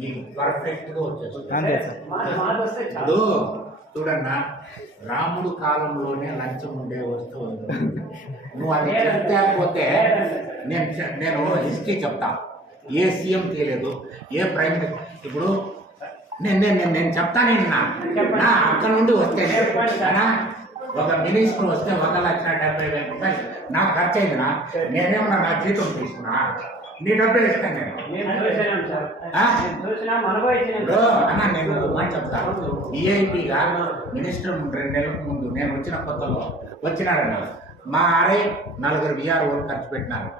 మీకు పర్ఫెక్ట్గా వచ్చేస్తుంది. ఇప్పుడు చూడన్నా రాముడు కాలంలోనే లంచం ఉండే వస్తువు నువ్వు అది చెప్పకపోతే నేను నేను హిస్టరీ చెప్తా. ఏ సీఎం తెలియదు ఏ ప్రైమ్ మినిస్టర్. ఇప్పుడు నేను నేను నేను నేను చెప్తాను నా. అక్కడ నుండి వస్తే నా ఒక మినిస్టర్ వస్తే ఒక లక్ష డెబ్బై వేల రూపాయలు. నాకు ఖర్చు అయిందినా నేనేమన్నా నా జీతం తీసుకున్నా? నీ డబ్బులు ఇస్తాను నేను. అన్న నేను మాట చెప్తాను ఈఐపీగా మినిస్టర్ రెండు నెలల ముందు నేను వచ్చిన కొత్తలో వచ్చినాడన్న మా ఆరే నలుగురు విఆర్ ఖర్చు పెట్టినారు.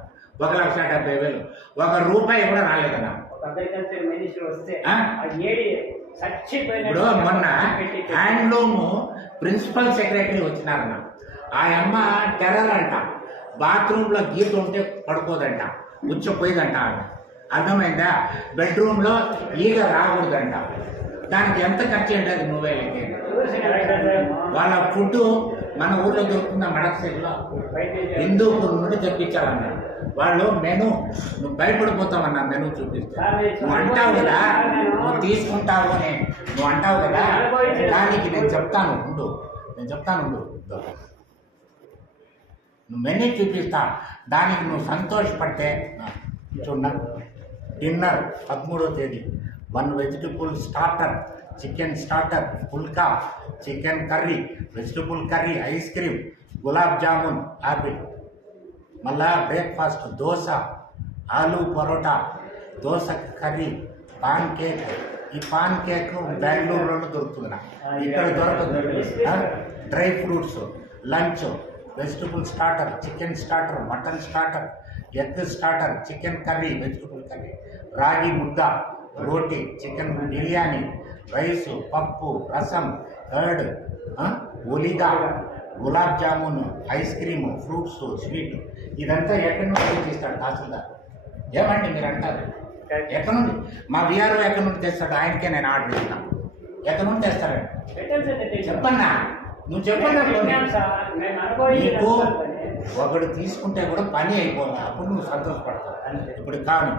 ఒక లక్ష డెబ్బై వేలు. ఒక రూపాయి కూడా రాలేదన్న. ఇప్పుడు మొన్న హ్యాండ్లూమ్ ప్రిన్సిపల్ సెక్రటరీ వచ్చినారన్న. ఆ అమ్మ టెర్రర్ అంట బాత్రూంలో గీత ఉంటే పడుకోదంట. ఉచ్చపోయిందంట ఆమె అర్థమైందా? బెడ్రూమ్లో ఈగ రాకూడదంట. దానికి ఎంత ఖర్చు ఏంటి అది నువ్వే? వాళ్ళ ఫుడ్ మన ఊర్లో దొరుకుతున్న మడక్సీలో హిందూపూర్ నుండి తెప్పించాలన్నారు వాళ్ళు మెను నువ్వు భయపడిపోతావన్న మెను చూపిస్తా. నువ్వు అంటావు కదా నువ్వు తీసుకుంటావు అని. నువ్వు అంటావు కదా దానికి నేను చెప్తాను ఉండు. నేను చెప్తాను ఉండు. నువ్వు మెను చూపిస్తా. దానికి నువ్వు సంతోషపడితే చూడ డిన్నర్ పదమూడో తేదీ. One vegetable starter chicken starter pulka chicken curry vegetable curry ice cream gulab jamun apple. మళ్ళా breakfast dosa aloo paratha dosa curry pancake ఈ పాన్ కేక్ బెంగళూరులోనే దొరుకుతుంది. ఇక్కడ దొరకదు? Dry fruits lunch. Vegetable starter chicken starter mutton starter egg starter chicken curry vegetable curry ragi mudda roti chicken biryani rice పప్పు rasam curd ఒలిగా gulab jamun ice cream fruits sweet ఇదంతా ఎక్కడి నుంచి తెచ్చిస్తాడు తహసీల్దార్? ఏమండి మీరు అంటారు? ఎక్కడి నుండి? మా విఆర్ఓ ఎక్కడి నుండి తెస్తాడు? ఆయనకే నేను ఆర్డర్ ఇస్తాను. ఎక్కడి నుండి తెస్తారండి? చెప్పన్నా నువ్వు మేము నీకు. ఒకడు తీసుకుంటే కూడా పని అయిపోతుంది అప్పుడు నువ్వు సంతోషపడతావు. ఇప్పుడు కాను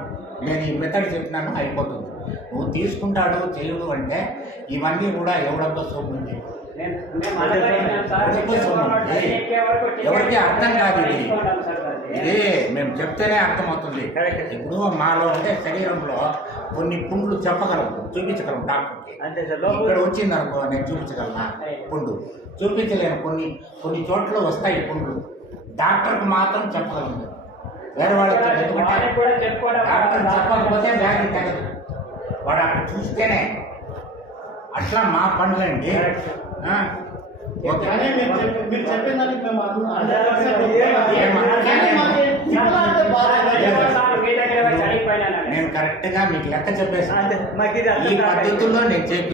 నేను ఈ మెథడ్ చెప్పినాను అయిపోతుంది. నువ్వు తీసుకుంటాడు చేయడు అంటే ఇవన్నీ కూడా వరకు టికెట్ ఎవరికి అర్థం కాదు ఇది మేము చెప్తేనే అర్థమవుతుంది. ఇప్పుడు మాలో అంటే శరీరంలో కొన్ని పుండ్లు చెప్పగలం చూపించగలం డాక్టర్కి. ఇక్కడ వచ్చింది అనుకో నేను చూపించగలనా? పుండు. చూపించలేను కొన్ని కొన్ని చోట్ల వస్తాయి పుండ్లు. డాక్టర్కి మాత్రం చెప్పగలను. వేరే వాళ్ళకి డాక్టర్ చెప్పకపోతే వ్యాధి తగదు వాడు అక్కడ చూస్తేనే అట్లా మా పనులండి? ఓకే కానీ మీరు చెప్పి- మీరు చెప్పిన దానికి మేము అను- అదే ఏమన్నా? కానీ మాకు నేను లెక్క చెప్పేసి ఈ. పద్ధతుల్లో నేను చెప్పి